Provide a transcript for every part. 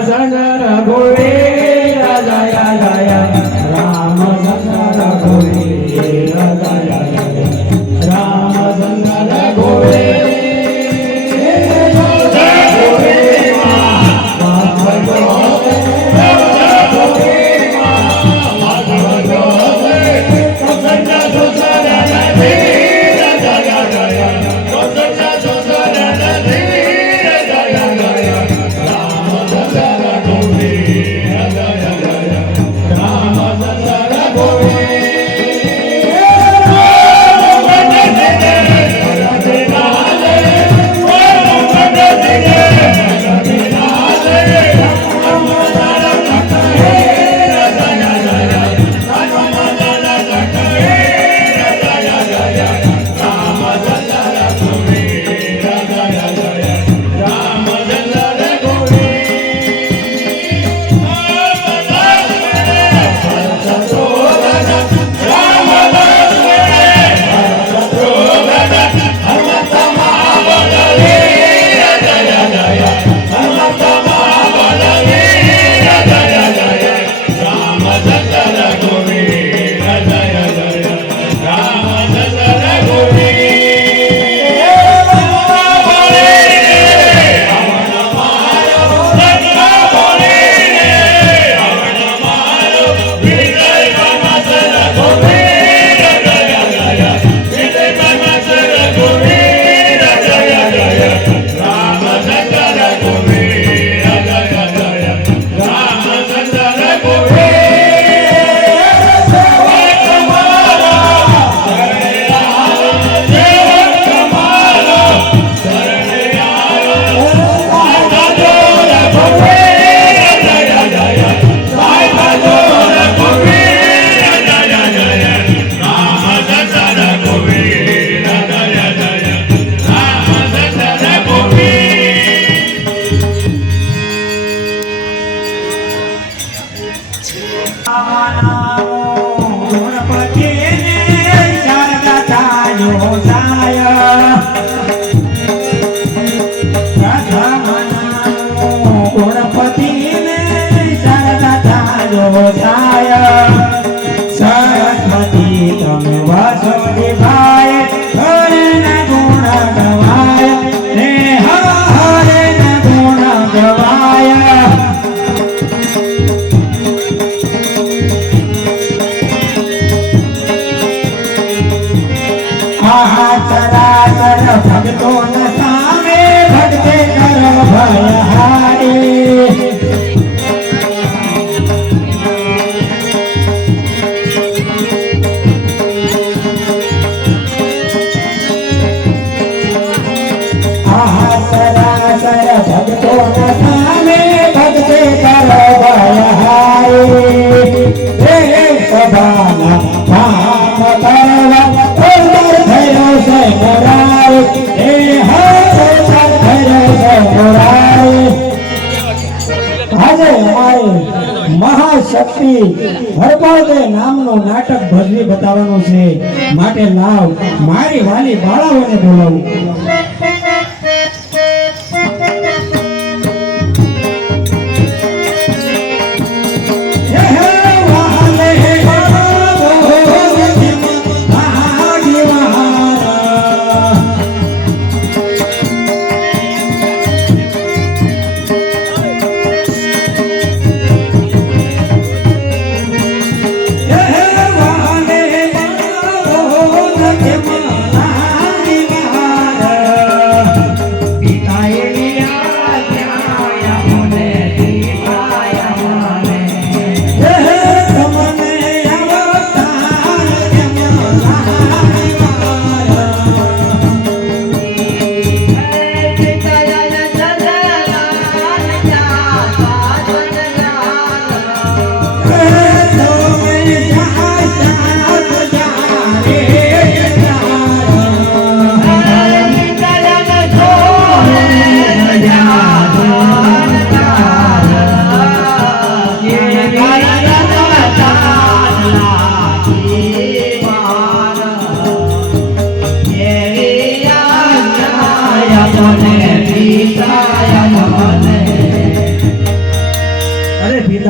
શંકર ગોવિંદ જય જય રામ શંકર ગોવિંદ જય જય રામ શંકર ગોવિંદ સરસ્વતી તમે વાસો ભાઈ હરે ન ગુણ ગવાય રે હરે ન ગુણ ગવાય આહા ચરાચર ભક્તો ન સામે ભક્તે કરો ભય હારી ભક્તો સામે ભક્તે કરો ભય સભાના કામ કરવા ઉત્તર થયો છે મોરારી હે ઉત્તર થયો છે મોરારી આજે અમારે મહાશક્તિ હરપાળદે નામનું નાટક ભજવી બતાવવાનું છે માટે લાવ મારી વાલી બાળાઓને બોલાવું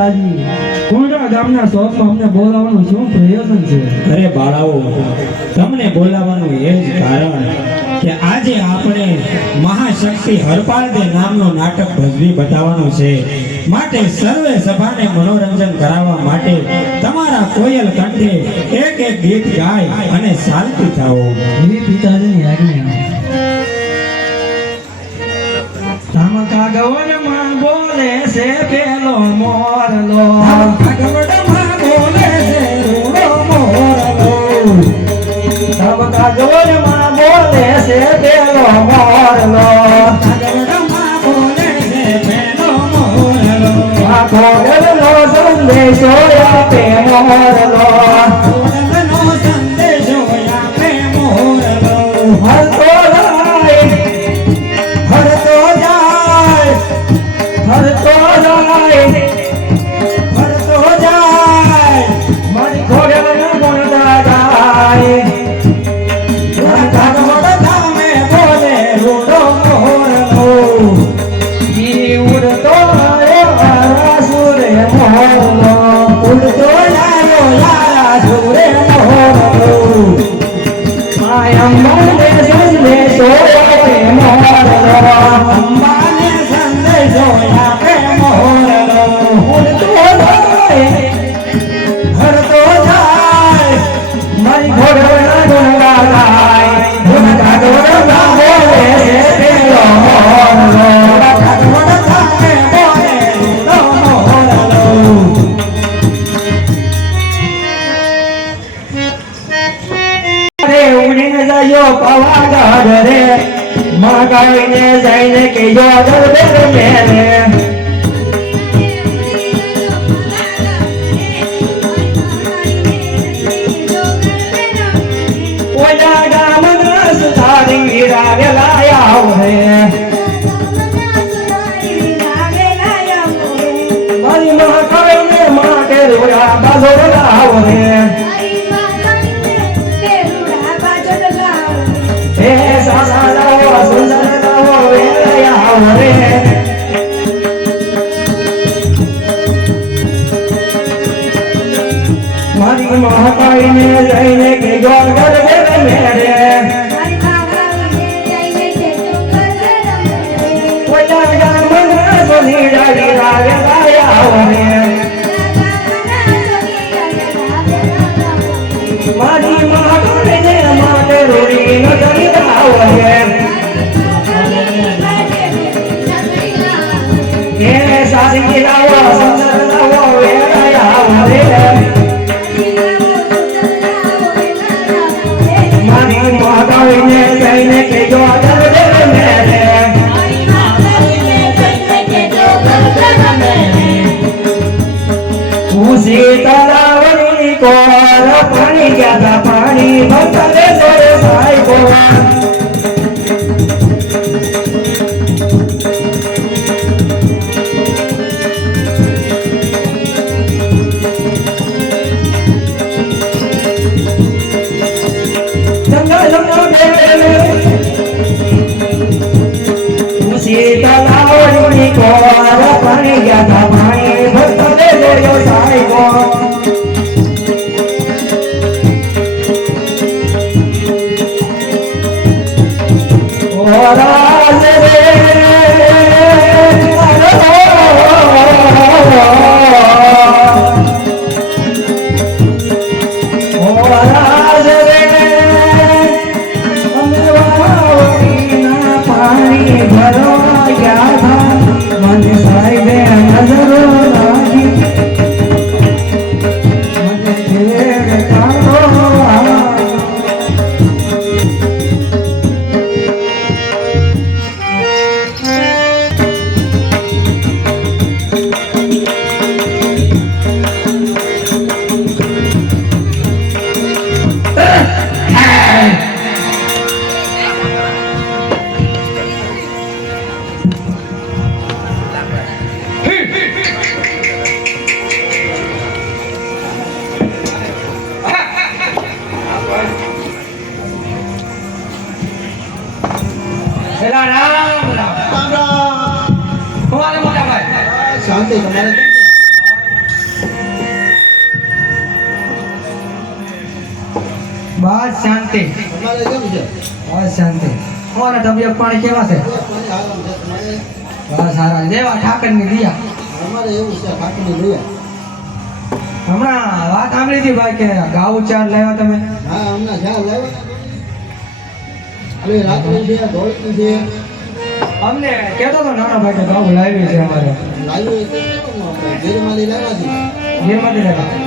પિતાજી કોંડા ગામના શોખમાં અમને બોલાવવાનું શું પ્રયોજન છે? અરે બાળાઓ, તમને બોલાવવાનું એ જ કારણ કે આજે આપણે મહાશક્તિ હરપાળદે નામનું નાટક ભજવી બતાવવાનું છે. માટે સર્વે સભાને મનોરંજન કરાવવા માટે તમારા કોયલ કંઠે એક એક ગીત ગાય અને શાંતિ થાઓ. એવી પિતાજીની આજ્ઞા. ધમકા ગવડમાં બોલે છે પેલો મોરલો, ગવડમાં બોલે છે રૂડો મોરલો. ધમકા ગવડમાં બોલે છે પેલો મોરલો, ગવડમાં બોલે છે પેલો મોરલો. આખો ગરનો સંદેશો આપે મોરલો, મોરલનો સંદેશો આપે મોરલો. હરતો જાય હરતો જાય હરતો જાય હરતો જાય. મારી ઘોડેલના ગુણદા ગાય, ગવડ ધામે બોલે રૂડો મોરલો. ઈ ઉડતો આવ્યો મારા સુરે મોરલો, ઉડતો લાયો યારા સુરે મોરલો. અંબાને સંદેશો આપે મોરલો, અંબાને સંદેશો આપે મોરલો. ઉડતો જાય હરતો જાય મારી ઘોડેલના ગુણદા ગાય, ગુણદા ગોળના બોલે છે પેલો મોરલો, ગવડ ધામે બોલે રૂડો મોરલો. રે ઉડીને જાયો પાવાગઢ રે, માં ગાઈને જઈને કે જો દરબાર મેરે, ઓલા ગામના સુધારી વીરાવેલા આવ રે, મારી માં ગાઈને માટે રોયા બાજોડા આવ રે, હે સાસા લાવો સુંદર લાવો વેલા આવ રે, મારી માં ગાઈને જઈને કે જો દરબાર મેરે, ઓલા ગામના સુધારી વીરાવેલા આવ રે, મારી માં ગાઈને માટે રોડી નજરી આવ રે, હે સાસી લાવો સુંદર લાવો વેલા આવ રે, મારી માં ગાઈને જઈને કે જો દરબાર મેરે, ઉસી તલાવની કોર પાણી ગયા તા પાણી ભરતા જોડે સાઈ કો, જંગલનો ડેલે ઉસી તલાવની કોર પાણી ગયા તા પાણી ભરતા જોડે સાઈ કો, ઓ રાજ રે ઓ રાજ રે અમે વાવડીના પાણી ભરવા ગયા થા, મને સાહેબે નજરો લાગી, મને ઘેર કાઢો એલા રામ રામ. રામ રામ. કોને મોટા ભાઈ? શાંતિ તમારે કેમ છે? બસ શાંતિ. તમારે કેમ છે? બસ શાંતિ. તમારા તબિયત પાણી કેવા છે? પાણી આરામ છે તમારે? બસ સારા. દેવા ઠાકરની દિયા. અમારે એવું છે કાકીની દયા. હમણાં વાત સાંભળી હતી ભાઈ કે ગાઉ ચાર લાવ્યા તમે. હા હમણાં જ્યાં લાવ્યા અરે રાત્રે છે ધોળકી છે અમને કહેતો તો નાનો ભાઈ કે ગાઉ લાવી છે અમારે. લાવ્યું એટલે આપણે ગીરમાંથી લાવ્યા છીએ. ગીરમાંથી લાવ્યા.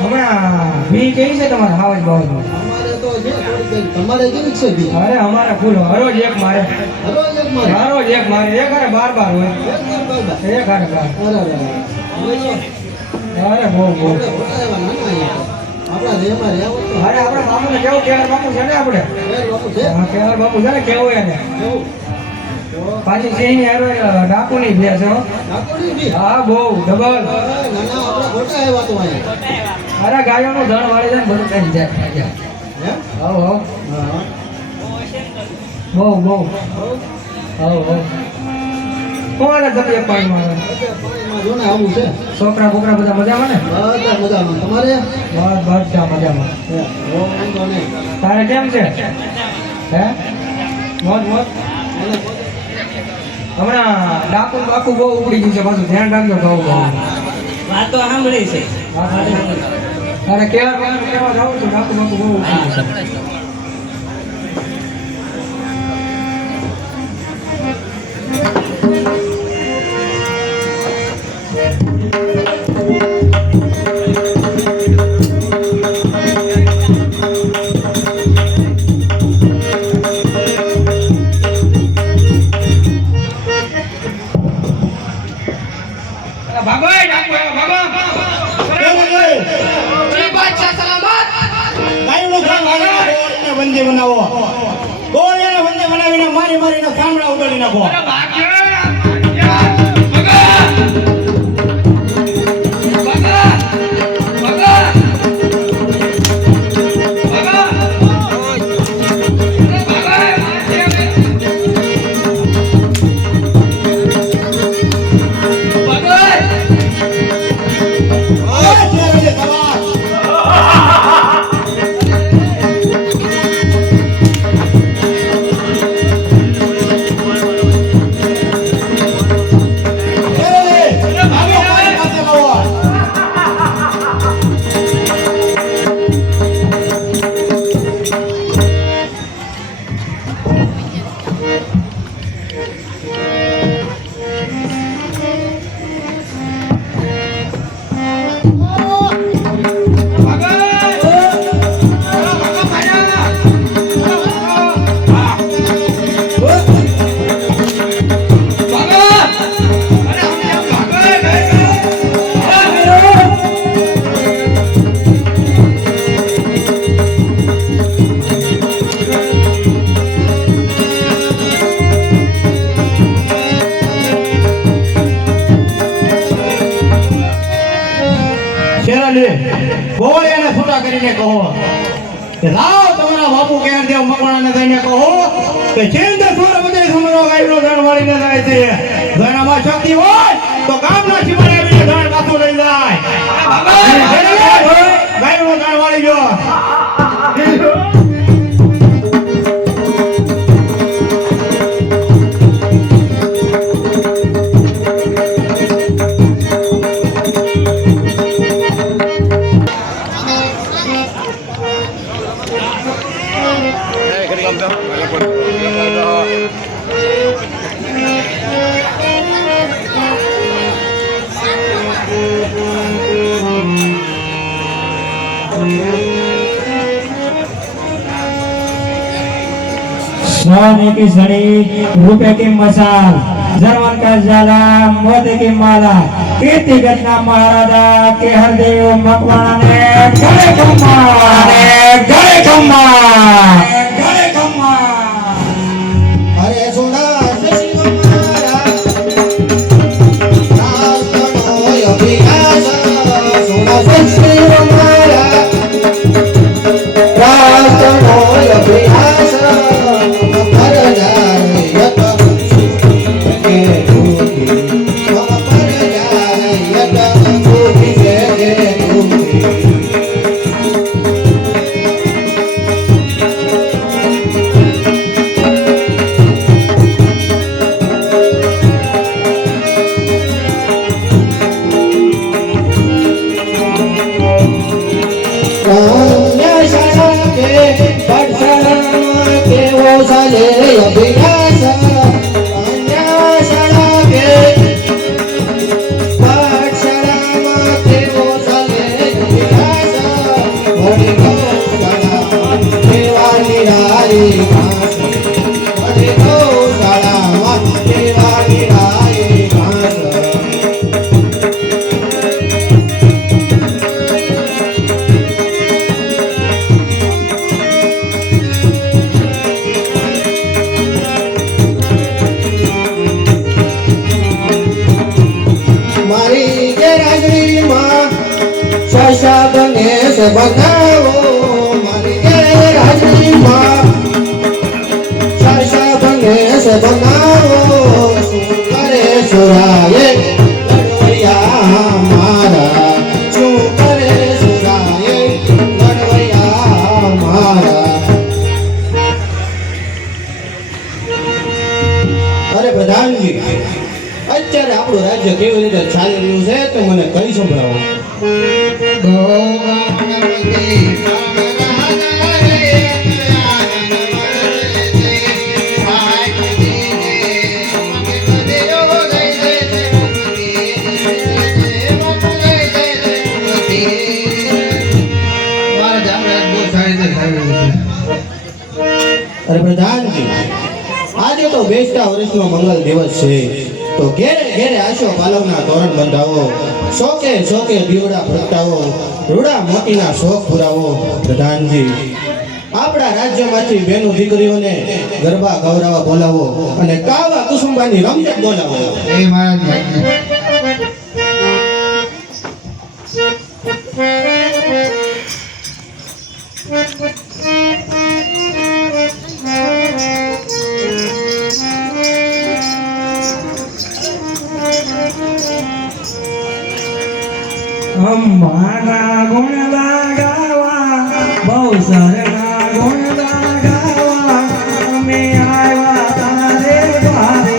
હમણાં બી કેવી છે તમારે હાવજ બાવજમાં? અમારે તો છે થોડીક કંઈક. તમારે કેવી છે બી? અરે અમારે ફૂલ હરોજ એક મારે. હરોજ એક મારે. હરોજ એક મારે. એક હારે 12 હોય. એક વાર બાબા. એક હારે 12. અરે હવે તો અરે બહુ બહુ. આપણે ખોટા એવા નાના અહીંયા તો. આપણા રેમાં રહેવું તો અરે આપણે બાપુને કેવું કેળર બાપુ છે ને આપણે. ફેર બાપુ છે હા કેળર બાપુ છે ને કેવું એને. એવું તો પાછી સિંહની હારે ડાકુની ભેસ છે હો. કાકોની બી હા બહુ ડબલ. નાના આપણે ખોટા એવા તો અહીંયા અરે ગાયોનું ધણ વાળી જાય ને બધું થઈ જાય. હે હવ હવ. હા બહુ બહુ. હવ હવ. કોણ તબિયત પાણીમાં આવે? પાણીમાં જો ને આવું છે છોકરા બોકરા બધા મજામાં ને? બધા મજામાં તમારે બસ બધા મજામાં. વાંધો નહીં તારે કેમ છે? હે મોજ મોજ. હમણાં ડાકુ બાકુ બહુ ઉપડી ગયું છે પાછું ધ્યાન રાખજો કહું વાતો સાંભળી છે. અરે કેવા કેવા જાઉં છું ડાકુ બાકુ બહુ ઉપડી ગયું છે. ભાગો એ ડાકુ ભાગો. બંદી બનાવો ગોળિયાને બંદી બનાવીને મારી મારીને સાંભળા ઉડાડી નાખો. ગોળિયાને છૂટા કરીને કહો કે લાવ તમારા બાપુ કેર દેવ મકવાણાને જઈને કહો કે ચિંત સુર બધે સમરો ગાયનો ધણ વાળીને જાય છે. ધણામાં શક્તિ હોય તો ગામના સીમાડે આવીને ધણ પાછું લઈ જાય. ગાયનો ધણ વાળી જો. सोने की सड़ी रुपए की मसाल जरवन का जाला मोती की माला कीर्ति घटना महाराजा के हरदेव मकवाना ने गले खम्मा गले खम्मा गले खम्मा. અરે સોના શશી કુમારા રાષ્ટ્રનો અભિલાષ સોના શશી કુમારા રાષ્ટ્રનો અભિલાષ પર જાય યત કે દુખી પર જાય યત દુખી કે દુખી સાસા ગણેશ બનાવો મારી ઘેર રાજમાં સાસા ગણેશ બનાવો શું કરે સુરાએ લડવૈયા મારા શું કરે સુરાએ લડવૈયા મારા અરે પ્રધાનજી અત્યારે આપણું રાજ્ય કેવી રીતે ચાલી રહ્યું છે તો મને કઈ સંભળાવો અરે પ્રધાનજી આજે તો બેસતા વર્ષનો મંગલ દિવસ છે તો ઘેરે ઘેરે આશો પાલવના તોરણ બંધાવો શોકે શોકે દીવડા પ્રગટાવો રૂડા મોતીના શોખ પુરાવો પ્રધાનજી આપણા રાજ્યમાંથી બેનો દીકરીઓને ગરબા ગૌરાવા બોલાવો અને કાવા કુસુંબાની રમઝટ બોલાવો એ મહારાજ અંબાના ગુણ ગાવા બહુ સરના ગુણ ગાવા અમે આવ્યા તારે દ્વારે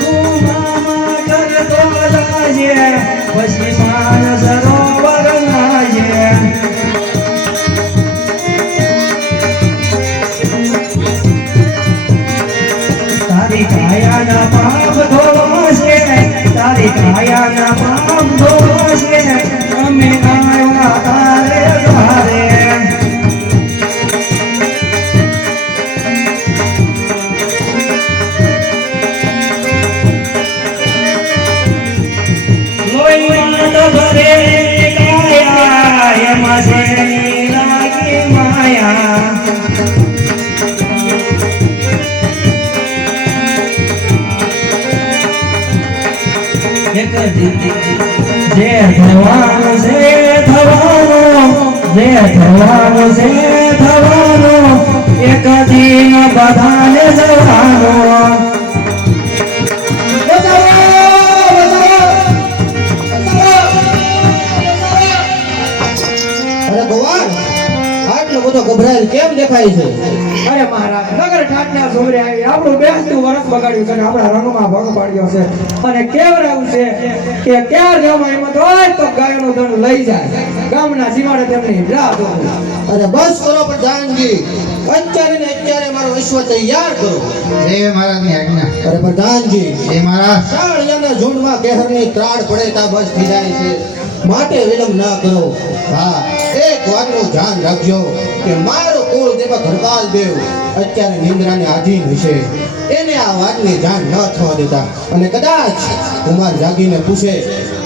તું મામા કરતો લાજે પછી માન સરોવર નાજે તારી કાયાના પાપ ધોવાશે તારી કાયાના પાપ ધોવાશે અમે આવ્યા તારે દ્વારે લોહીમાં તો ભરે કાયા એમાં શેરની લાગી માયા જે થવાનું છે થવાનું જે થવાનું છે થવાનું એક દિન બધાને જવાનું અરે ભગવાન આટલો બધો ગભરાયેલ કેમ દેખાય છે અરે મહારાજ નગર ઠાઠના છોકરે આવી આપણું બેસતું વરસ બગાડ્યું છે અને આપણા રંગમાં ભંગ પાડ્યો છે અને કેવરાવું છે કે ક્યાં ગામમાં હિંમત હોય તો ગાયનું ધન લઈ જાય ગામના સીમાડે તેમની રાહ જોવે. અરે બસ કરો પ્રધાનજી અત્યારે ને અત્યારે મારો વિશ્વ તૈયાર કરો જય મહારાજની આજ્ઞા. અરે પ્રધાનજી જય મહારાજ. સાળિયાના ઝુંડમાં કેહરની ત્રાડ પડે તા બસ થઈ જાય છે માટે વિલંબ ના કરો હા એક વાતનું ધ્યાન રાખજો કે મારો કુળ દેવા ઘરપાલ દેવ અત્યારે નિંદ્રાને આધીન હશે એને આ વાતની જાણ ન થવા દેતા અને કદાચ કુમાર જાગીને પૂછે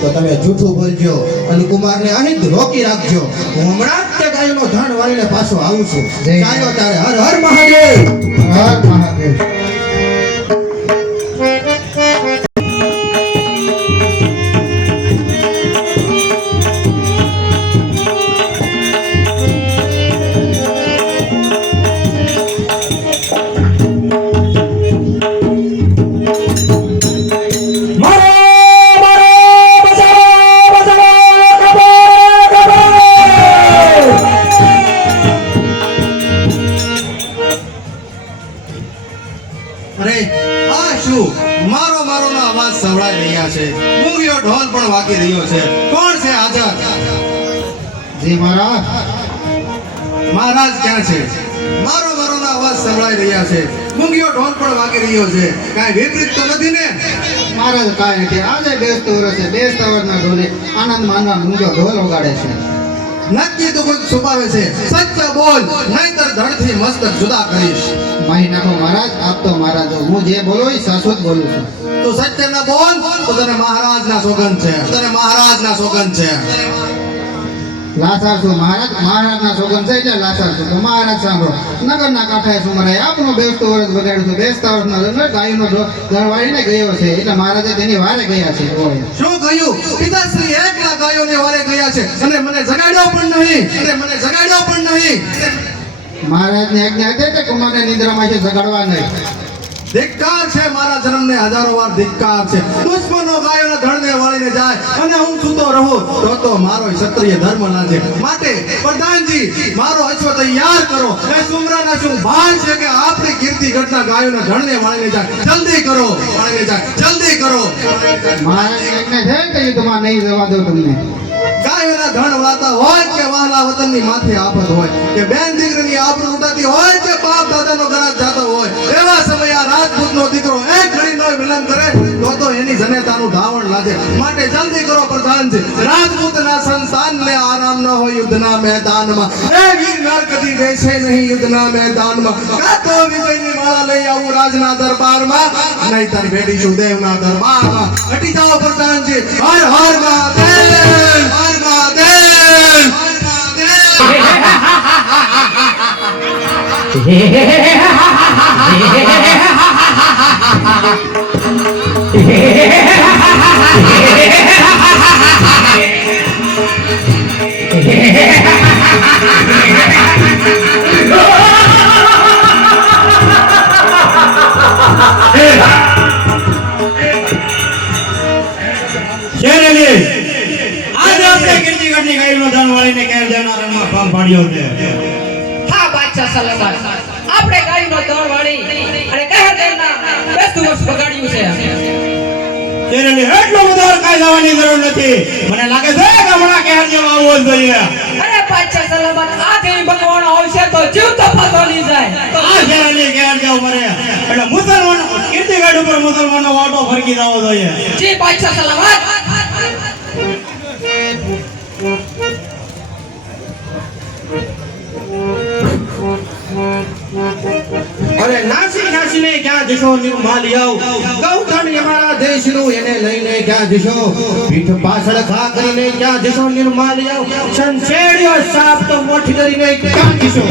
તો તમે જૂઠું બોલજો અને કુમારને અહીં જ રોકી રાખજો હું હમણાં જ તે ગાયનો ધણ વાળીને પાછો આવું છું ચાલો તારે હર હર મહાદેવ હર મહાદેવ. અરે આ શું મારો મારો નો અવાજ સંભળાઈ રહ્યા છે મૂંગીયો ઢોલ પણ વાગી રહ્યો છે કોણ છે હાજર જી મહારાજ. મહારાજ ક્યાં છે મારો મારો નો અવાજ સંભળાઈ રહ્યા છે મૂંગીયો ઢોલ પણ વાગી રહ્યો છે કાંઈ વિપરીત તો નથી ને મહારાજ કાંઈ નથી. આજે બેસતું વર્ષે બેસતા વર્ષના ઢોલે આનંદ માનવા મૂંગો ઢોલ વગાડે છે. નક્કી તો કોઈ છુપાવે છે સત્ય બોલ નહીંતર ધડથી મસ્તક જુદા કરીશ માહી નાખો મહારાજ. આપ તો મહારાજ છો. હું જે બોલું એ શાશ્વત બોલું છું. તો સત્ય ના બોલ તો તને મહારાજ ના સોગંદ છે તને મહારાજ ના સોગંદ છે લાસાર છું મહારાજના સોગન છે એટલે લાસાર છું તો મહારાજ સાંભળો નગરના કાંઠે છું મારે આપણું બેસતું વર્ષ બગાડ્યું છે બેસતા વર્ષના લગ્ન ગાયનો ધણ વાળીને ગયો છે એટલે મહારાજે તેની વારે ગયા છે શું કહ્યું પિતાશ્રી એકલા ગાયોને વારે ગયા છે અને મને જગાડ્યો પણ નહીં મહારાજને આજ્ઞા હતી કે કુમારને નિદ્રામાં છે જગાડવા નહીં ધિક્કાર છે મારા જન્મને હજારો વાર ધિક્કાર છે દુશ્મનો ગાયોના ધણને વાળીને જાય અને હું સૂતો રહું તો મારો ક્ષત્રિય ધર્મ ના છે માટે પ્રધાનજી મારો અશ્વ તૈયાર કરો એ સુમરાના શું ભાન છે કે આપણી કીર્તિ ઘટના ગાયોના ધણને વાળીને જાય જલ્દી કરો મહારાજને આજ્ઞા છે કે યુદ્ધમાં નહીં જવા દો તમને ગાયોના ધણ વાળતા હોય કે વહાલા વતનની માથે આફત હોય કે બેન દીકરીની આબરૂ લૂંટાતી હોય કે બાપ દાદાનો ગરાજ જાતો હોય એવા સમયે આ રાજપૂતનો દીકરો એક ઘડીનો વિલંબ કરે તો એની જનેતાનું ધાવણ લાગે માટે જલ્દી કરો પ્રધાનજી રાજપૂતના સંતાનને આરામ ન હોય યુદ્ધના મેદાનમાં એ વીર નર કદી બેસે નહીં યુદ્ધના મેદાનમાં કાં તો વિજયની માળા લઈ આવું રાજના દરબારમાં નહીંતર બેઠીશું દેવના દરબારમાં હટી જાઓ પ્રધાનજી હર હર મહાદેવ હર મહાદેવ શેરલી આજે આપણે કીર્તિગઢની ગાયનો ધણ વાળીને કેર દેના રણમાં ભાગ પાડ્યો છે હા બાદશાહ સલામત આપણે ગાયનો ધણ વાળી અને કહે દેના બેસતું વર્ષ બગાડ્યું છે શેરલી એટલો બધો કાઈ જવાની જરૂર નથી મને લાગે છે કે હમણાં કેર જેવા આવવો જ જોઈએ અરે બાદશાહ સલામત આ દેવી ભગવાન આવશે તો જીવ તફાતો નહીં જાય આ શેરલી કેર જેવો મરે એટલે મુસલમાનો કીર્તિગઢ ઉપર મુસલમાનો વાટો ફરકી જવો જોઈએ જી બાદશાહ સલામત અરે નાસીને ક્યાં જશો નિર્માલિયાઓ ગૌધન અમારા દેશનું એને લઈને ક્યાં જશો પીઠ પાછળ ઘા કરીને ક્યાં જશો નિર્માલિયાઓ સંશેડ્યો સાપ તો મોઠી કરીને ક્યાં જશો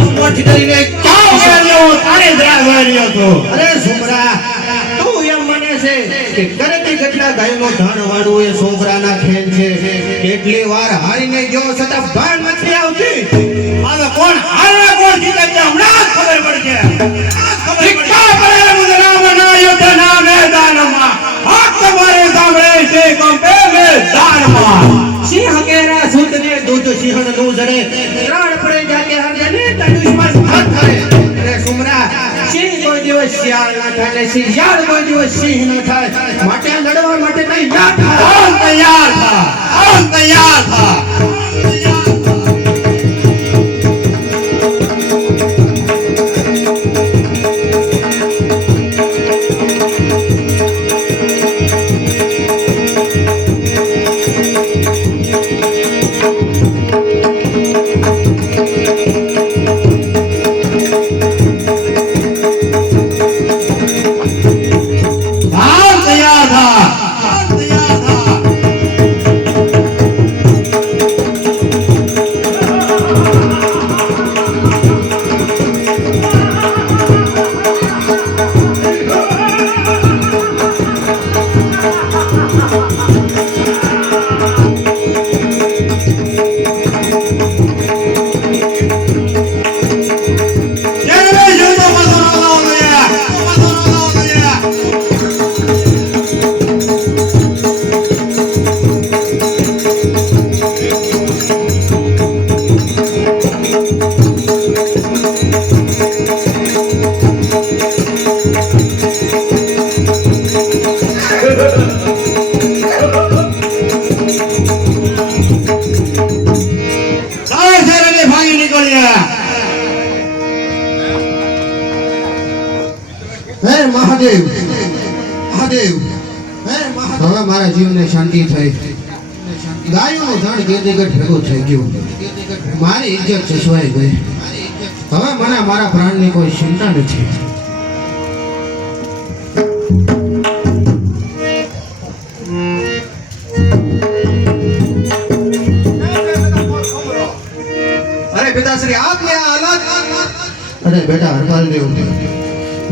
તારે જ રાહ જોઈ રહ્યો છો અરે સુમરા તું એમ મને છે કે કરતી કેટલા ગાયનો ધણ વાળું એ સોમરાના ખેલ છે કેટલી વાર હારીને ગયો છતાં ભાન નથી આવતી આ કોણ હારે કોણ જીતે છે હમણાં જ ખબર પડશે સિક્કા પડે મુદ્રામના યુદ્ધના મેદાનમાં હક તમારે સાંભળે છે કંપે મેદાનમાં સિંહ કેરા સુતને દૂધ સિંહણ નું જડે ત્રણ પડે જાકે હરજને તડુશ્મન હાથ કરે અરે સુમરા સિંહ કોઈ દિવસ શિયાળ ના થાય ને શિયાળ કોઈ દિવસ સિંહ ન થાય માટે લડવા માટે તૈયાર થા મહાદેવ મહાદેવ હવે મારા જીવને શાંતિ થઈ ગાયોનું ધણ કીર્તિગઢ ભેગું થઈ ગયું મારી ઇજ્જત ચસવાઈ ગઈ હવે મને મારા પ્રાણની કોઈ ચિંતા નથી પિતાશ્રી આપને આ હાલત. અરે બેટા હરપાલદેવ,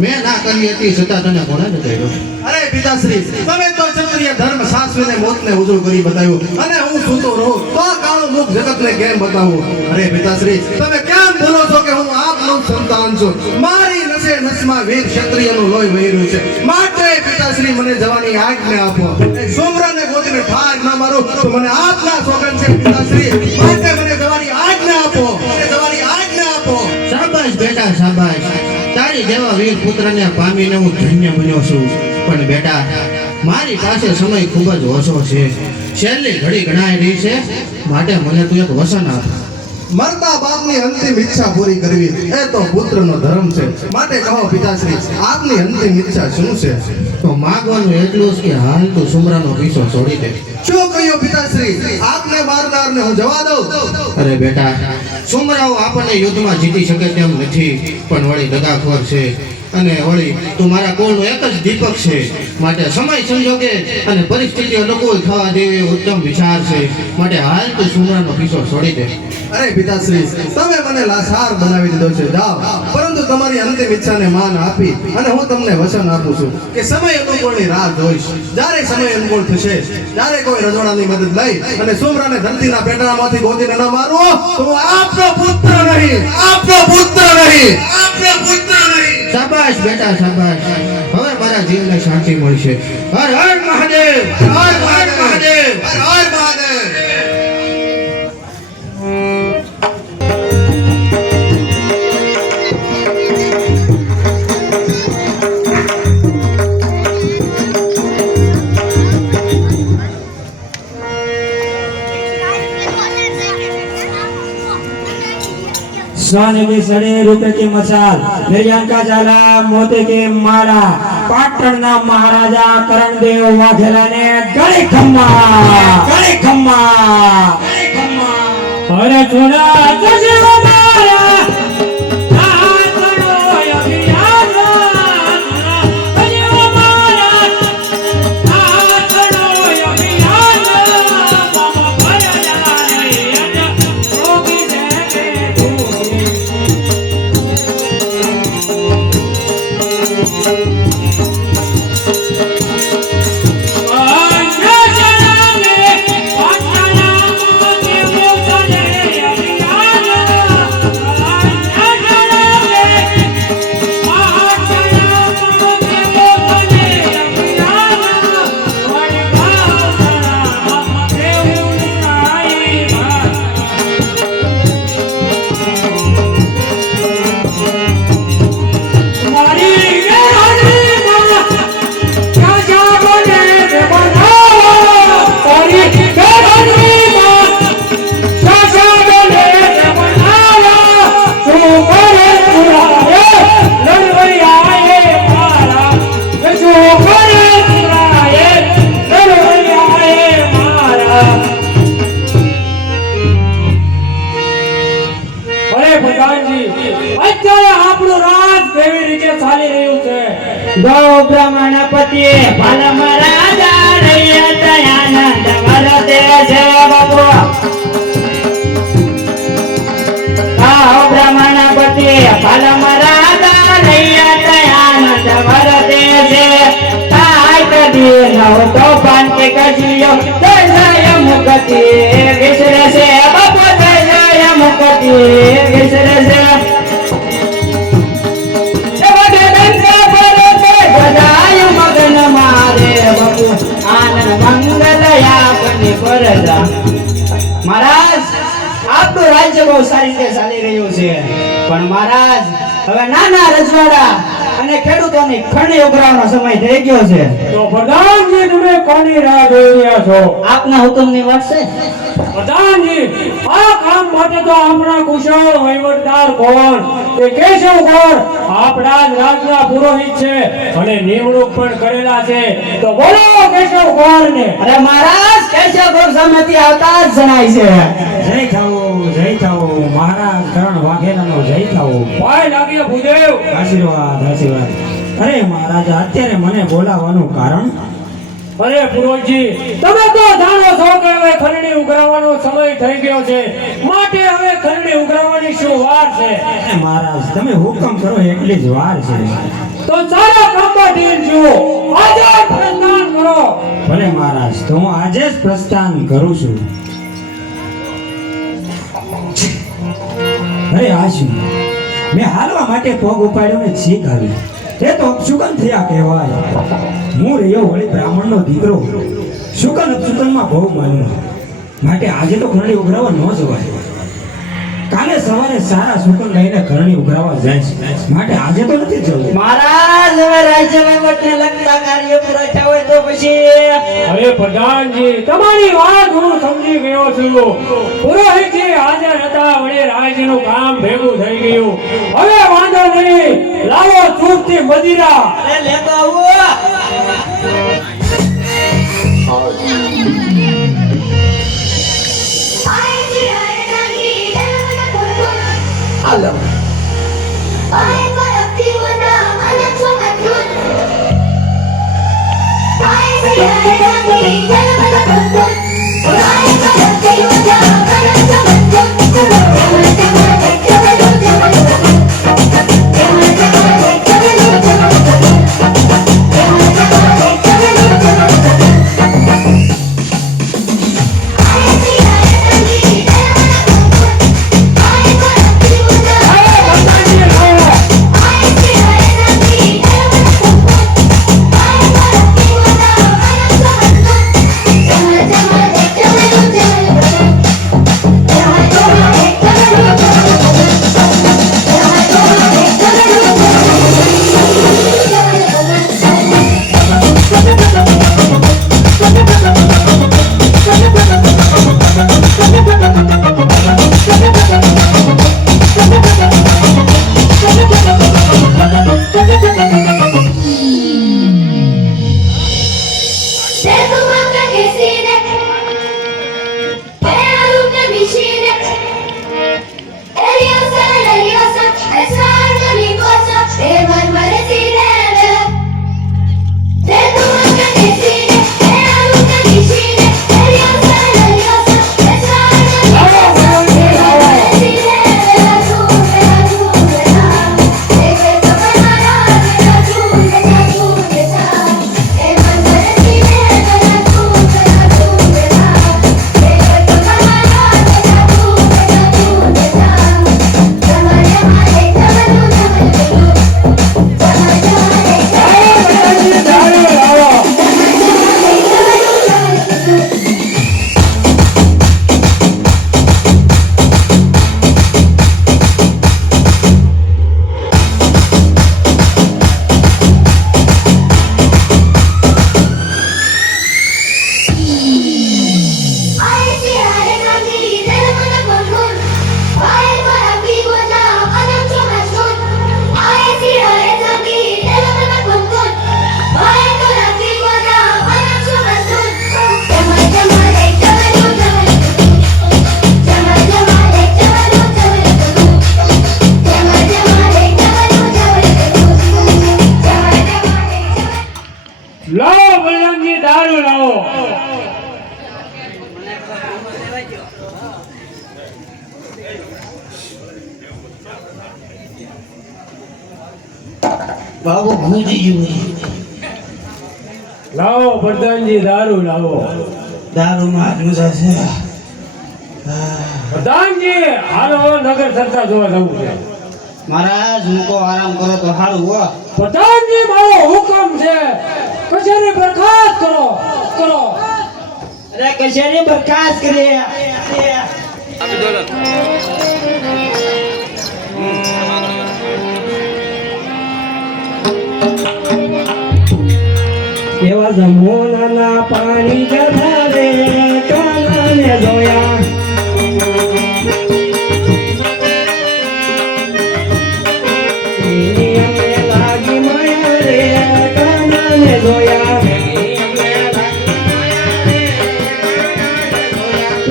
મેં ના કરી હતી છતાં તને કોણે બતાવ્યો? અરે પિતાશ્રી, તમે તો ક્ષત્રિય ધર્મ સાસવીને મોતને ઉજળું કરી બતાવ્યું અને હું સૂતો રહું તો કાળું મુખ જગતને કેમ બતાવું? અરે પિતાશ્રી, તમે કેમ બોલો છો કે હું આપનો સંતાન છું? મારી નસે નસમાં વીર ક્ષત્રિયનું લોહી વહી રહ્યું છે. માટે પિતાશ્રી મને જવાની આજ્ઞા આપો. એ સોમરાને ગોતીને ઠાર ના મારું તો મને આપના સોગંદ છે પિતાશ્રી. માટે મને જવાની આજ્ઞા આપો. મને જવાની આજ્ઞા આપો. શાબાશ બેટા શાબાશ, તારી જેવા વીર પુત્રને પામીને હું ધન્ય બન્યો છું. પણ બેટા, મારી પાસે સમય ખૂબ જ ઓછો છે. છેલ્લી ઘડી ગણાઈ રહી છે, માટે મને તું એક વસન આપ. મરતા બાપની અંતિમ ઈચ્છા પૂરી કરવી એ તો પુત્રનો ધર્મ છે. માટે કહો પિતાશ્રી, આપની અંતિમ ઈચ્છા શું છે? તો માગવાનું એટલું જ કે હાલ તું સુમરાનો પીછો છોડી દે. શું કહ્યું પિતાશ્રી? આપને મારનારને હું જવા દઉં? અરે બેટા, સુમરાઓ આપણને યુદ્ધમાં જીતી શકે તેમ નથી, પણ વળી દગાખોર છે. અને વળી તું મારા કુળનો એક જ દીપક છે. માટે સમય સંજોગે અને પરિસ્થિતિ અનુકૂળ થવા દેવી ઉત્તમ વિચાર છે. માટે હાલ તું સુમરાનો પીછો છોડી દે. અરે પિતાશ્રી, તમે મને લાસાર બનાવી દીધો છે, જાઓ. પરંતુ તમારી અંતિમ ઈચ્છાને માન આપી અને હું તમને વચન આપું છું કે સમય અનુકૂળની રાહ જોઈશ. જ્યારે સમય અનુકૂળ થશે, જ્યારે કોઈ રજવાડાની મદદ લઈ અને સુમરાને ધરતીના પેટાળામાંથી ગોતીને ન મારું તો હું આપનો પુત્ર નહીં, આપનો પુત્ર નહીં, આપનો પુત્ર નહીં. શાબાશ બેટા શાબાશ, હવે મારા જીવને શાંતિ મળશે. હર હર મહાદેવ, હર હર મહાદેવ, હર હર મહાદેવ. स्वान के सड़े रुपए की मसाल, निर्यान जाला मोते के माला, पाटण ना महाराजा करणदेव वाघेला ने गळे खम्मा, गळे खम्मा, गळे खम्मा. अरे थोड़ा तुझे मारा, आतड़ो अभियाना, तुझे मारा, आतड़ो अभियाना, बाबा भरला रे अजा, रोगी देखे तू. ગૌ બ્રહ્મણપતિ ફલમ રાજા રૈયત આનંદ વરતે છે બાપુ. ગૌ બ્રહ્મણપતિ ફલમ રાજા રૈયત આનંદ વરતે છે. કાય કદી નવ તો પાન કે કજિયો દયા મુક્તિ વિસરે છે બાપુ, દયા મુક્તિ વિસરે છે. મહારાજ, આપણું રાજ્ય બહુ સારી રીતે ચાલી રહ્યું છે, પણ મહારાજ હવે નાના રજવાડા અને ખેડૂતોની ખંડ ઉભરાવાનો સમય થઈ ગયો છે. તો પ્રધાનજી તમે કોની રાહ જોઈ રહ્યા છો? આપના હુકમની વાત છે. પ્રધાનજી, આ કામ માટે તો આપણા કુશળ વહીવટદાર કોણ તે કેશવ કોણ આપણા જ રાજના પુરોહિત છે અને નિમણૂક પણ કરેલા છે. તો બોલો કેશવ કોણ ને? અરે મહારાજ, કેશવ ગોર સામેથી આવતા જ જણાય છે. જય થાઓ મહારાજ કરણ વાઘેલાનો જય થાઓ. પાય લાગ્યો ભૂદેવ. આશીર્વાદ આશીર્વાદ. અરે મહારાજ, અત્યારે મને બોલાવવાનું કારણ? અરે પુરોહિતજી, તમે તો જાણો છો કે હવે ખરણી ઉઘરાવવાનો સમય થઈ ગયો છે, માટે હવે ખરણી ઉઘરાવવાની શું વાર છે? એ મહારાજ તમે હુકમ કરો એટલી જ વાર છે. તો સારા કામમાં ઢીલ જુઓ, આજે જ પ્રસ્થાન કરો. ભલે મહારાજ, તો હું આજે જ પ્રસ્થાન કરું છું. અરે આ શું? મેં હાલવા માટે પગ ઉપાડ્યો ને છીક આવી. એ તો અપશુકન થયા કહેવાય. હું રહ્યો વળી બ્રાહ્મણનો દીકરો, શુકન અપશુકનમાં બહુ માનું, માટે આજે તો ખરણી ઉઘરાવવા ન જવાય. કાલે સવારે સારા શુકન લઈને ખરણી ઉઘરાવવા જાય છે, માટે આજે તો નથી જવું. મહારાજ હવે રાજ્ય વહીવટને લગતા કાર્ય પૂરા થયા હોય તો પછી અરે પ્રધાનજી, તમારી વાત હું સમજી ગયો છું. પુરોહિતજી હાજર હતા, વળી રાજ્યનું કામ ભેગું થઈ ગયું. હવે વાંધો નહીં, લાવો ચૂપથી મદિરા. અરે લેતો આવો. હાલો લાવો બલરામજી, દારૂ લાવો. બાબુ ભૂજી ગયું લાવો પ્રધાનજી, દારૂ લાવો. દારૂમાં જ મજા છે. પ્રધાનજી, હાલો નગર સરકાર જોવા જવું છે. મહારાજ મૂકો, આરામ કરો તો સારું હો. પ્રધાનજી, મારો હુકમ છે, કચેરી બરખાસ્ત કરો. અરે કચેરી બરખાસ્ત કરીએ. એવા જમોના પાણી જતા રે, કાનાને જોયા. એની અમને લાગી માયા રે, કાનાને જોયા.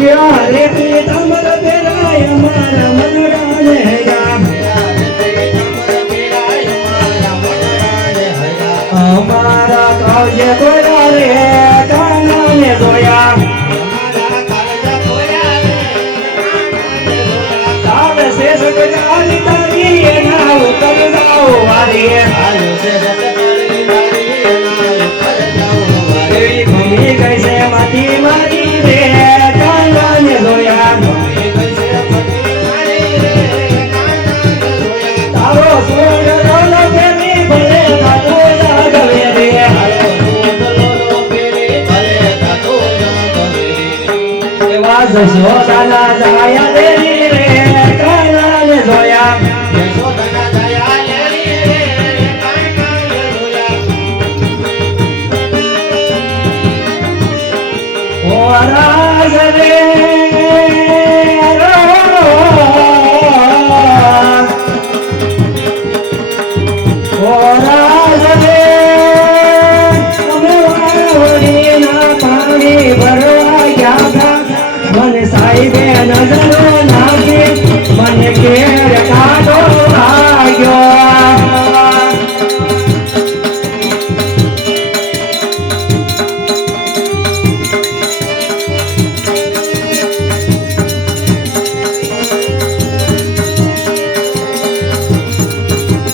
યારે પીતાંબર પેરાય અમારા મનડાને ગયા. અમારા કાવ્ય ગોળા રે, આવ્યો છે રતકાળી મારી એના ઉપર જાઉં વારે. એવી ભૂમિ કઈ છે માટી મારી રે કાનાને જોયા એ કૈસે પતિ મારી રે કાનાને જોયા. તારો સૂરજ રોલો ફેરી ભલે કાતો જાગવે રે તારો રોટલો પેરી ભલે થતો જાગવે. એવા જશોદાના જાયા દેરી રે કાનાને જોયા યશોદાના દયા લેરી રે કાનાને જોયા. ઓ રાજ રે ઓ રાજ રે અમે વાવડીના પાણી ભરવા ગયા હતા મને સાહેબે નજરો નાખી મને કેર કાઢો ભાગ્યો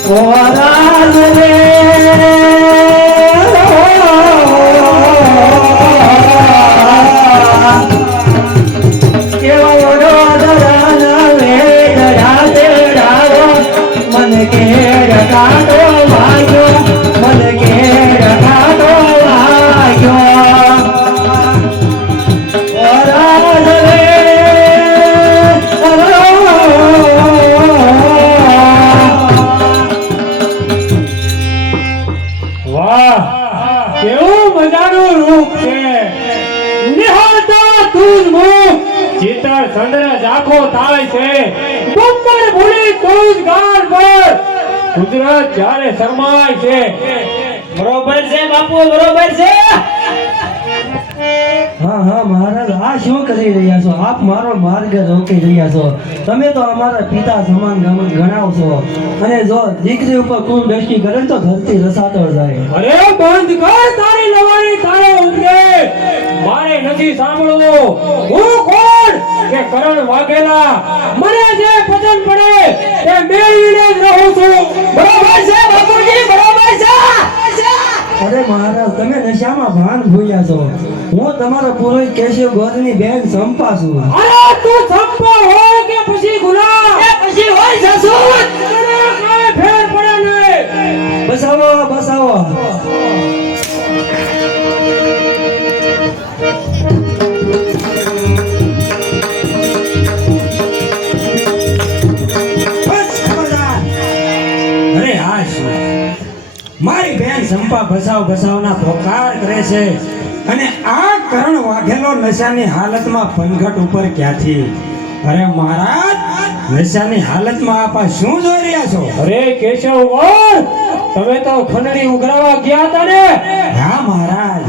ઓરાજ રે કેવો વડોદરાના વેઢડા તેડાવો મને કેર કાઢો ભાગ્યો મને કેર કાઢો ભાગ્યો ઓરાજ રે વાહ કેવું મજાનું રૂપ છે નિહાળતા તું મુખ ચિત્તર ચંદ્ર ઝાંખો થાય છે બમ્બર ભૂલી તું જ ગાલ પર કુદરત જ્યારે શરમાય છે બરોબર છે બાપુ બરોબર છે હા હા મહારાજ આ શું કરી રહ્યા છો આપ મારો માર્ગ રોકી રહ્યા છો તમે તો અમારા પિતા સમાન ગણાવ છો અને જો દીકરી ઉપર કોઈ દ્રષ્ટિ કરે તો ધરતી રસાતળ જાય અરે બંધ કર તારી લવાણી તારો ઉપદેશ મારે નથી સાંભળવો હું કોણ કે કરણ વાઘેલા મને જે પસંદ પડે તે મેળવીને જ રહું છું બરોબર છે બાપુજી બરોબર છે અરે મહારાજ તમે નશામાં ભાન ભૂલ્યા છો હું તમારો પુરોહિત કેશવ ગોરની બેન સંપા છું અરે તું સંપા હોય કે પછી ગુલામ પછી હોય સસુર મને કાંઈ ફેર પડે નહીં બસાવો બસાવો બસ ખબરદાર. અરે આ શું મારી બેન સંપા બસાવના પોકાર કરે છે અને આ કરણ વાઘેલો નશાની હાલતમાં પનઘટ ઉપર ક્યાંથી અરે મહારાજ નશાની હાલતમાં આપા શું જોઈ રહ્યા છો અરે કેશવ ગોર તમે તો ખંડણી ઉઘરાવા ગયા હતા ને હા મહારાજ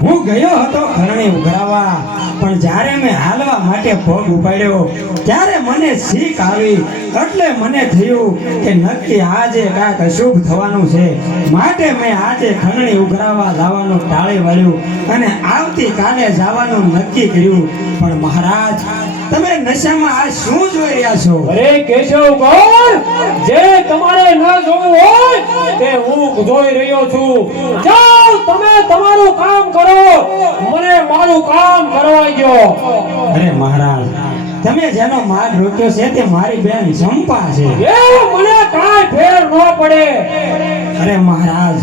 હું ગયો હતો ખરણી ઉઘરાવા પણ જ્યારે મેં હાલવા માટે પગ ઉપાડ્યો ત્યારે મને શીખ આવી એટલે મને થયું કે નક્કી આજે કાંઈક અશુભ થવાનું છે માટે મેં આજે ખરણી ઉઘરાવા જવાનું ટાળી વાળ્યું અને આવતીકાલે જવાનું નક્કી કર્યું પણ મહારાજ તમે નશામાં આ શું જોઈ રહ્યા છો અરે કેશવ ગોર જે તમારે ન જોવું હોય તે હું જોઈ રહ્યો છું જાઓ તમે તમારું કામ કરો મને મારું કામ કરવા દો અરે મહારાજ તમે જેનો માર્ગ રોક્યો છે તે મારી બેન ચંપા છે એ મને કાંઈ ફેર ન પડે અરે મહારાજ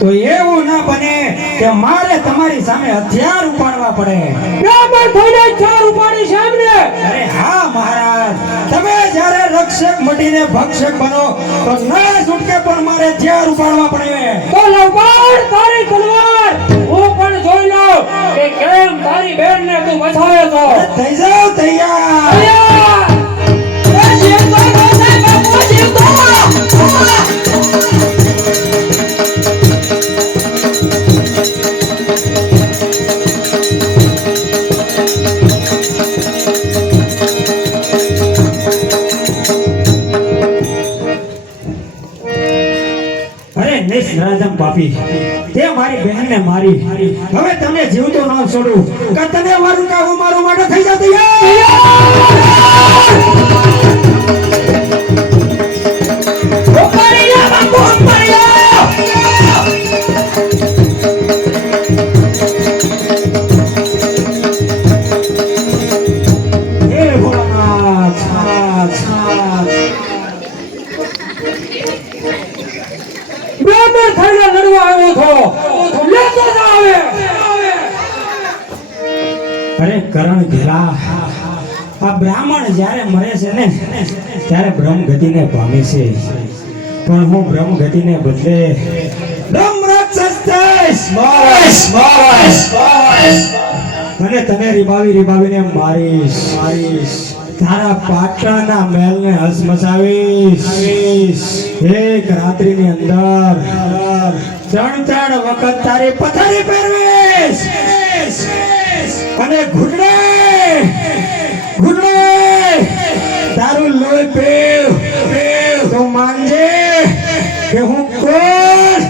તો એવું ના બને કે મારે તમારી સામે હથિયાર ઉપાડવા પડે બ્રાહ્મણ થઈને ચાર ઉપાડી છે એમને અરે હા મહારાજ તમે જ્યારે રક્ષક મટીને ભક્ષક બનો તો ન છૂટકે પણ મારે હથિયાર ઉપાડવા પડે તો લવકાર તારી તલવાર હું પણ જોઈ લઉં કે કેમ તારી બેનને તું બચાવે તો થઈ જાઓ તૈયાર અરે નિષ્રાજમ પાપી તે મારી બહેનને મારી હવે તમે જીવતો ન છોડું કે તને મારું કા હું મારું માટે થઈ જાવ તૈયાર કરણ ઘેરા આ બ્રાહ્મણ જ્યારે મરે છે ને ત્યારે બ્રહ્મ ગતિને પામે છે, પણ હું બ્રહ્મ ગતિને બદલે બ્રહ્મ રાક્ષસ થઈશ. અને તને રીબાવીને મારીશ. તારા પાટણના મહેલને હસમસાવીશ. એક રાત્રિની અંદર 3 વખત તારી પથારી ફેરવીશ અને ઘૂંટડે તારું લોહી પીવ તો માનજે કે હું કોણ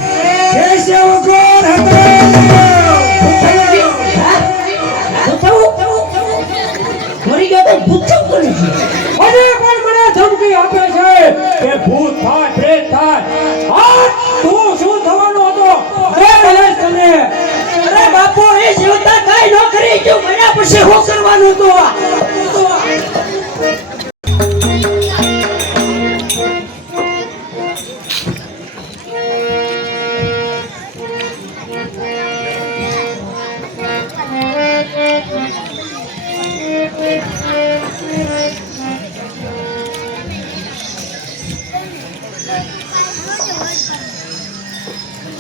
કેશવ કોણ હતો. મરી ગયો તો ભૂત કરી છે. અને પણ મને ધમકી આપે છે કે ભૂત થાય પ્રેત થાય. આ તું શું થવાનો હતો તે કહેશ તમને. અરે બાપુ એ જીવતા કઈ ન કરી જો મર્યા પછી શું કરવાનું હતું?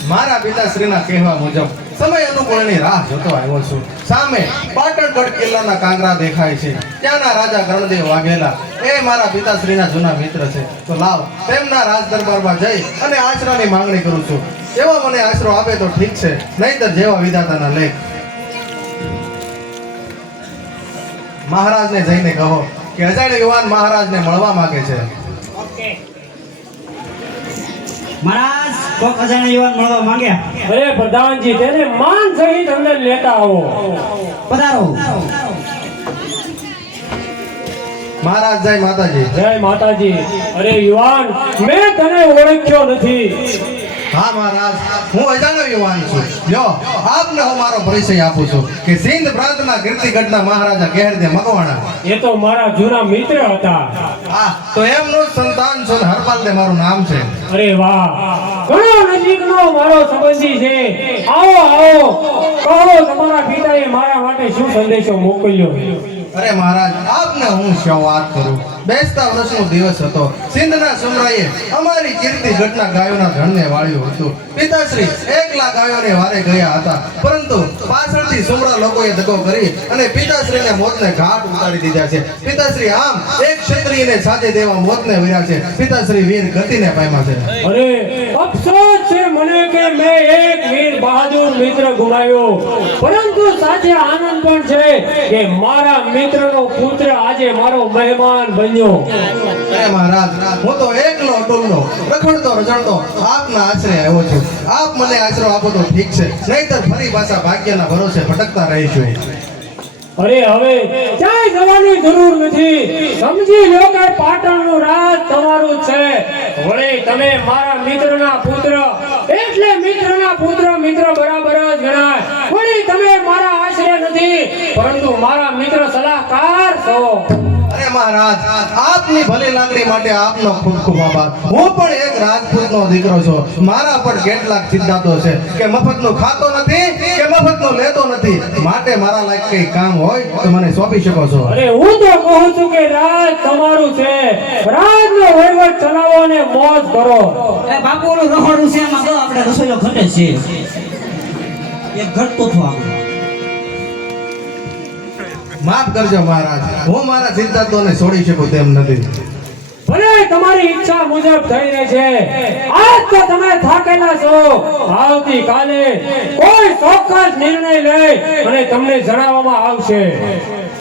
મારા પિતાશ્રીના કહેવા મુજબ સમય અનુકૂળની રાહ જોતો આવ્યો છું. સામે પાટણગઢ કિલ્લાના કાંગરા દેખાય છે. ત્યાંના રાજા ગણદેવ વાઘેલા એ મારા પિતાશ્રીના જૂના મિત્ર છે. તો લાવ તેમના રાજ દરબારમાં જઈ અને આશરાની માંગણી કરું છું. એવો મને આશરો આપે તો ઠીક છે, નહીંતર જેવા વિધાતાના લેખ. મહારાજને જઈને કહો કે અજાણ્યો યુવાન મહારાજને મળવા માંગે છે. મહારાજ કોક અજાણ્યા યુવાન મળવા માંગ્યા. અરે પ્રધાનજી તેને માન સહિત અંદર લેતા આવો. પધારો. મહારાજ જય માતાજી. જય માતાજી. અરે યુવાન મેં તને ઓળખ્યો નથી. હા મહારાજ, હું અજાણ્યો યુવાન છું. લ્યો આપને હું મારો પરિચય આપું છું કે સિંધ પ્રાંતના કીર્તિગઢના મહારાજા ગહેરદે મકવાણા. એ તો મારા જૂના મિત્ર હતા. હા તો એમનું જ સંતાન છો ને હરપાલદે મારું નામ છે. અરે વાહ, ઘણો નજીકનો મારો સંબંધી છે. આવો કહો તમારા પિતાએ મારા માટે શું સંદેશો મોકલ્યો? અરે મહારાજ, આપને હું શું વાત કરું. બેસતા વર્ષનો દિવસ હતો. સિંધના સુમરાએ અમારી કીર્તિગઢના ગાયોના ધણને વાળ્યું હતું. પિતાશ્રી એકલા ગાયોને વારે ગયા હતા, પરંતુ પાછળથી સુમરા લોકોએ દગો કરી અને પિતાશ્રીને મોતને ઘાટ ઉતારી દીધા છે. પિતાશ્રી આમ એક ક્ષત્રિયને સાજે દેવા મોતને વર્યા છે. પિતાશ્રી વીર ગતિને પામ્યા છે. અરે અફસોસ છે મને કે મેં એક વીર બહાદુર મિત્ર ગુમાવ્યો, પરંતુ સાથે આનંદ પણ છે કે મારા મિત્રનો પુત્ર આજે મારો મહેમાન બન્યો. અરે મહારાજ, હું તો એકલો અટુલનો રખડતો રજડતો આપના આશરે આવ્યો છું. આપ મને આશરો આપો તો ઠીક છે, નહીંતર ફરી પાછા ભાગ્યના ભરોસે ભટકતા રહીશું. અરે હવે ક્યાંય જવાની જરૂર નથી. સમજી લો કે પાટણનું રાજ તમારું છે. વળી તમે મારા મિત્રના પુત્ર એટલે મિત્રના પુત્ર મિત્ર બરાબર જ ગણાય. વળી તમે મારા આશરે નથી, પરંતુ મારા મિત્ર સલાહકાર છો. અરે મહારાજ, આપની ભલી લાગણી માટે આપનો ખૂબ ખૂબ આભાર. હું પણ એક રાજપૂતનો દીકરો છું. મારા પણ કેટલાક સિદ્ધાંતો છે કે મફતનું ખાતો નથી કે મફતનું લેતો નથી. માટે મારા લાયક કઈ કામ હોય તો મને સોંપી શકો છો. અરે હું તો કહું છું કે રાજ તમારું છે. રાજનો વહીવટ ચલાવો અને મોજ કરો. એ બાપુ ઓલું રહોડું છે એમાં તો આપણે રસોઈયો ઘટે છે. એક ઘટતો થો આપણે. માફ કરજો મહારાજ, હું મારા સિદ્ધાંતોને છોડી શકું તેમ નથી. ભલે તમારી ઈચ્છા મુજબ થઈ રહી છે. આજ તો તમે થાકેલા છો. આવતીકાલે કોઈ ચોક્કસ નિર્ણય લઈ અને તમને જણાવવામાં આવશે.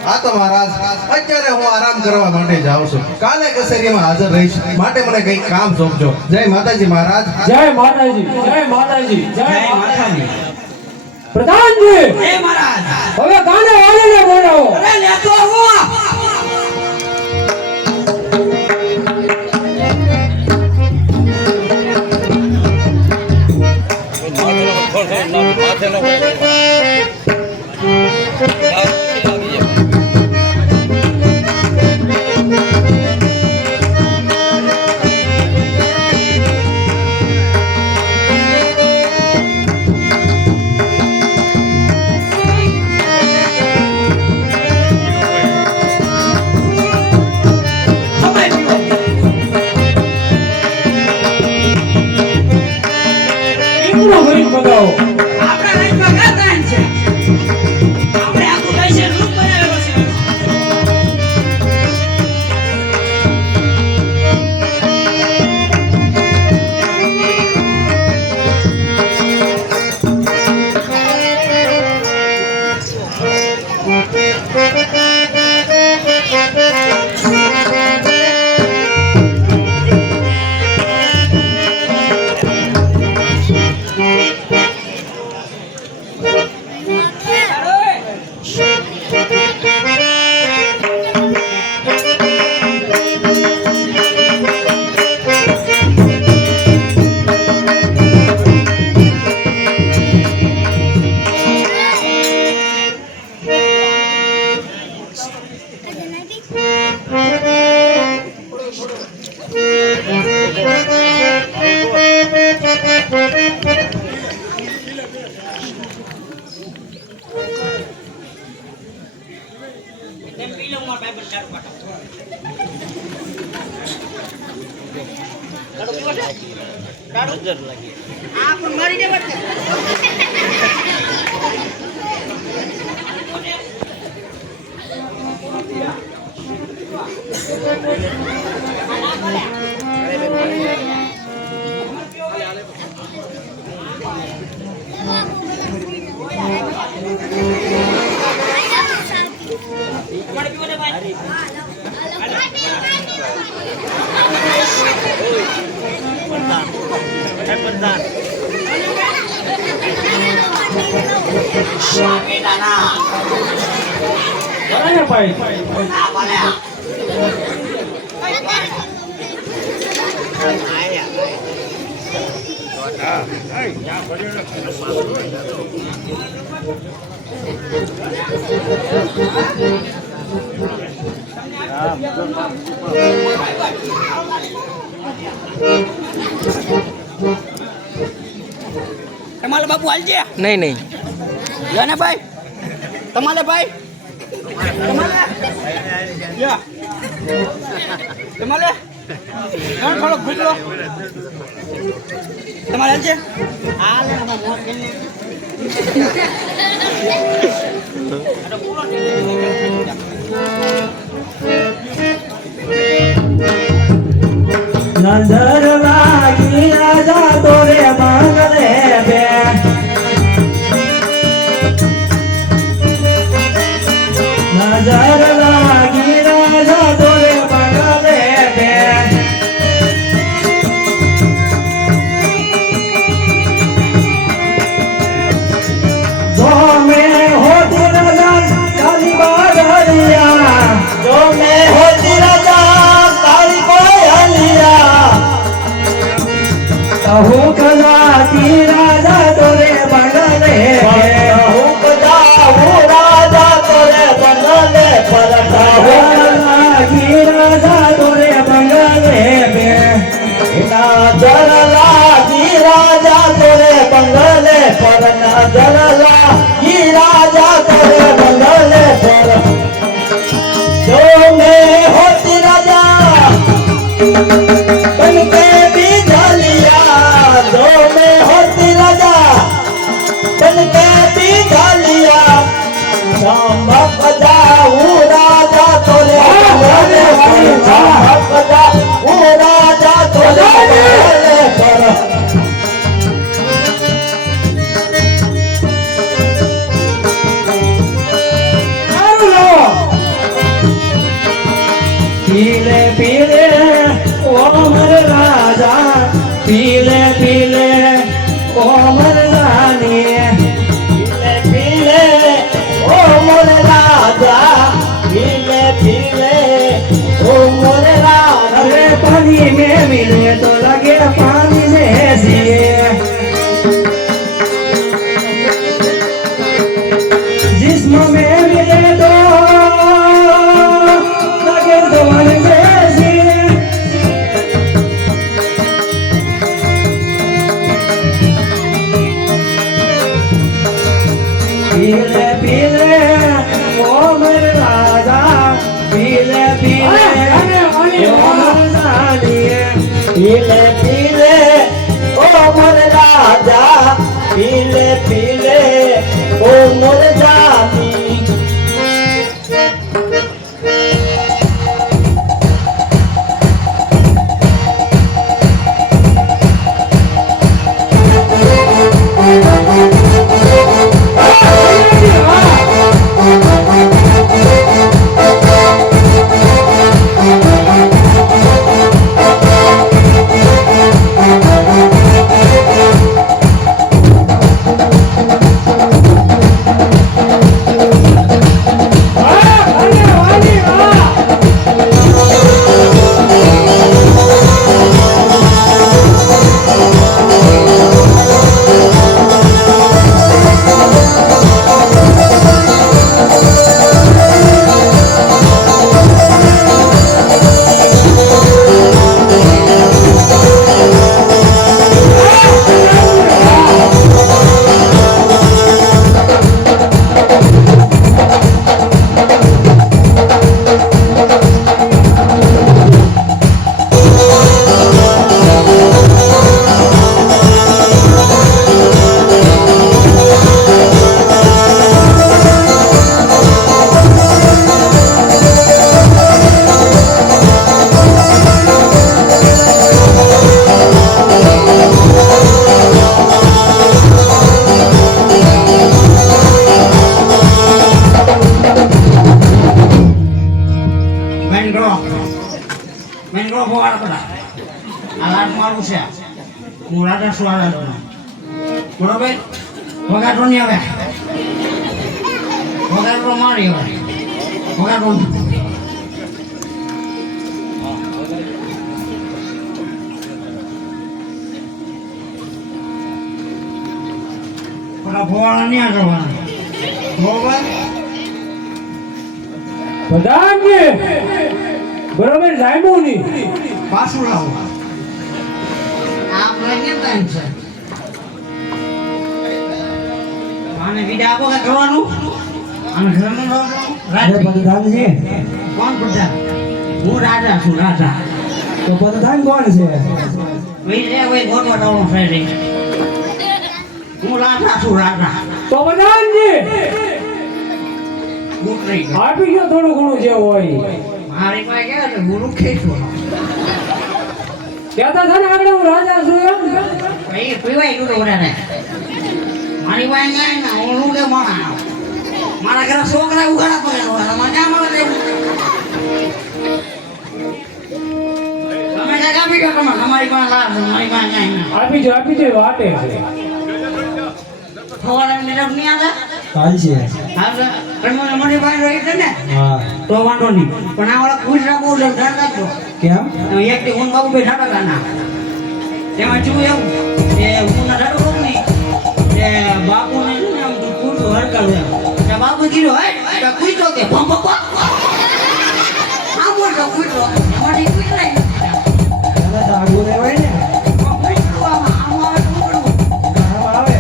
આ તો મહારાજ, અત્યારે હું આરામ કરવા માટે જાઉં છું. કાલે કચેરીમાં હાજર રહીશ, માટે મને કંઈક કામ સોંપજો. જય માતાજી મહારાજ. જય માતાજી. જય માતાજી. જય માતાજી. પ્રધાનજી, એ મહારાજ હવે ગાને વાલીને બોલાવો. અરે લેતો આવો. બરાબર ભાઈ તમારે બાપુ હાલજે નહીં નહીં લે ને ભાઈ તમારે ભાઈ તમારે યા તમારે થોડો ઘૂંટલો તમારે હાલજે હાલ નજર લાગી રાજા તોરે માંગલે બે નજર લાગી રાજા તોરે માંગલે બે જો મેં હોતી રાજા કાલી બાદરિયા જો મેં હોતી રાજા કાલી કોયલિયા કહું કદાતી રાજા તોરે બંગલે કહું કદાવું રાજા તોરે બંગલે પર કહું લાગી રાજા તોરે બંગલે બે નજર લાગી રાજા તોરે બંગલે પર નજર લાગી રાજા તોરે બંગલે પર જો મેં હોતી રાજા बनके बिजलिया जो मैं होती राजा बनके बिजलिया चमक जाऊं राजा तोरे बंगले पर चमक जाऊं राजा तोरे बंगले पर पीले पीले ओमर राजा पीले पीले ओमर रानी पीले पीले ओमर राजा पीले पीले ओमर राजा अरे पानी में मिले तो लगे पानी जैसी जिस्म में मिले तो लगे जवान जैसी पीले पीले ओमर राजा पीले पीले ओमर रानी पीले पीले ओमर राजा पीले पीले ओमर रानी મેન કરો ફોવાડા બધા આ લાટ મારું છે હું રાજા સુવાળા છું બરોબર વગાડો નહીં આવે વગાડો મારી હવે વગાડો ફોવાડા નહીં કરવાના બરોબર પ્રધાનજી બરોબર સાહેબો ની પાછું લાવો આપણે કેમ ટાઈમ છે આને વિડા આપો કે કરવાનું અને ઘરનું અરે રાજા પ્રધાનજી કોણ પ્રધાન હું રાજા છું રાજા તો પ્રધાન કોણ છે વઈ મોટો ટાળો ફેરી હું રાજા છું રાજા તો પ્રધાનજી ગુટરી આપી ગયો થોડું ઘણું જે હોય મારી પાસે ગયા તો ગુરુ ખેંચો કહેતા હતા ને આગળ હું રાજા છું એમ એ પીવાય તું ઓડાને મારી પાસે ગયા ને હું કે માણા મારા ઘરે છોકરા ઉગાડા પડે મને ક્યાં મળે દેવું તમે ક્યાંક આપી ગયો તમે તમારી પાસે લાવ મારી પાસે જાય આપી જો વાટે છે સવારે નિરમ નહીં આવે કાલ છે આપણે તમને મની પાસે રહી છે ને હા તો વાંધો નહીં પણ આ વાળા કુતરા બહુ ધ્યાન રાખજો કેમ એક થી હું બાબુ બે ઢાકા ગાના તેમાં શું એવું કે હું ના ઢાડો કરું નહીં કે બાપુને છે ને આમ કૂટો હડકાવે કે બાપુ કીધું હે તો કૂટો કે ભમ ભમ આ મોટો કૂટો એમાંથી કૂટરાય હવે તો આગળ રહેવાય ને આવે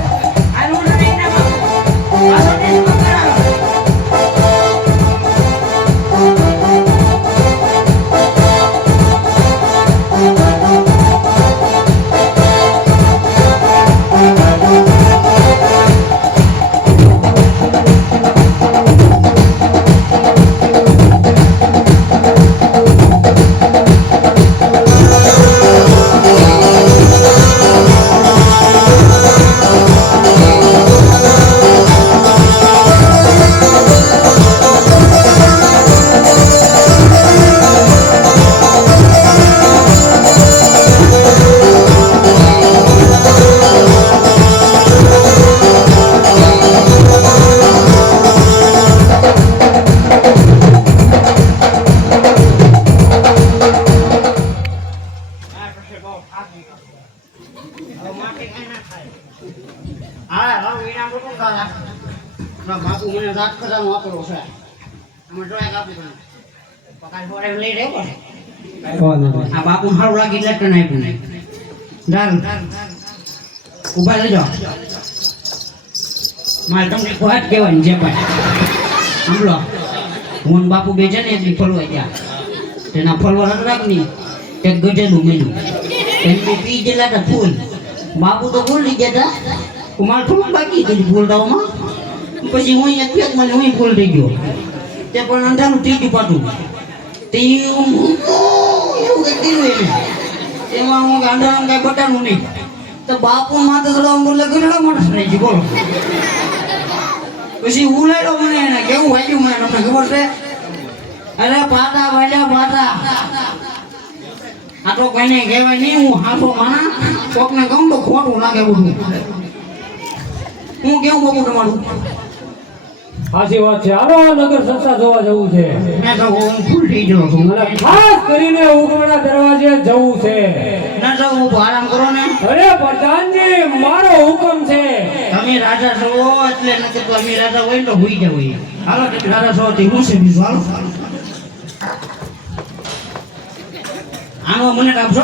બાપુ મને રાત ખજાનો વાપરો છે અમે ડ્રોઈંગ આપી દઉં પગાર ફોડે લઈ રહ્યો કોણ આ બાપુ સારું લાગી એટલે તને આપ્યું ચાલ ઉભા રહેજો મારે તમને વાત કહેવાની છે પણ સાંભળો હું ને બાપુ બે છે ને એટલી ફરવા ગયા તેના ફરવા રાખ નહીં એક ગજેલું મહિનું એની પી ગયેલા હતા ફૂલ બાપુ તો ભૂલી ગયા હતા મારે થોડું બાકી હતી ભૂલતાઓમાં પછી હું એક પેક મને હું ભૂલ થઈ ગયો તે પણ અંધારું ત્રીજું પાટું તે એવું કંઈક કર્યું એને એમાં હું અંધારામાં કાંઈ બટાનું નહીં તો બાપુ માથે થોડા બોલે કેટલા માણસ રહી ગયું બોલો પછી ઉલાડ્યો મને એને કેવું વાગ્યું મને તમને ખબર છે અરે પાટા વાળ્યા પાટા આ તો કોઈને કહેવાય નહીં હું હાથો માના કોકને કહું તો ખોટું લાગે બધું હું કેવું બાપુ તમારું સાચી વાત છે હાલો નગર સંસ્થા જોવા જવું છે મેં તો હું ફૂલ થઈ ગયો છું અને ખાસ કરીને ઉગમણા દરવાજે જવું છે ના તો હું આરામ કરો ને અરે પ્રધાનજી મારો હુકમ છે તમે રાજા છો એટલે નથી તો અમે રાજા હોય ને તો હોઈ જાવ હાલો તમે રાજા છો તે હું છે બીજું હાલો આનો મને આપશો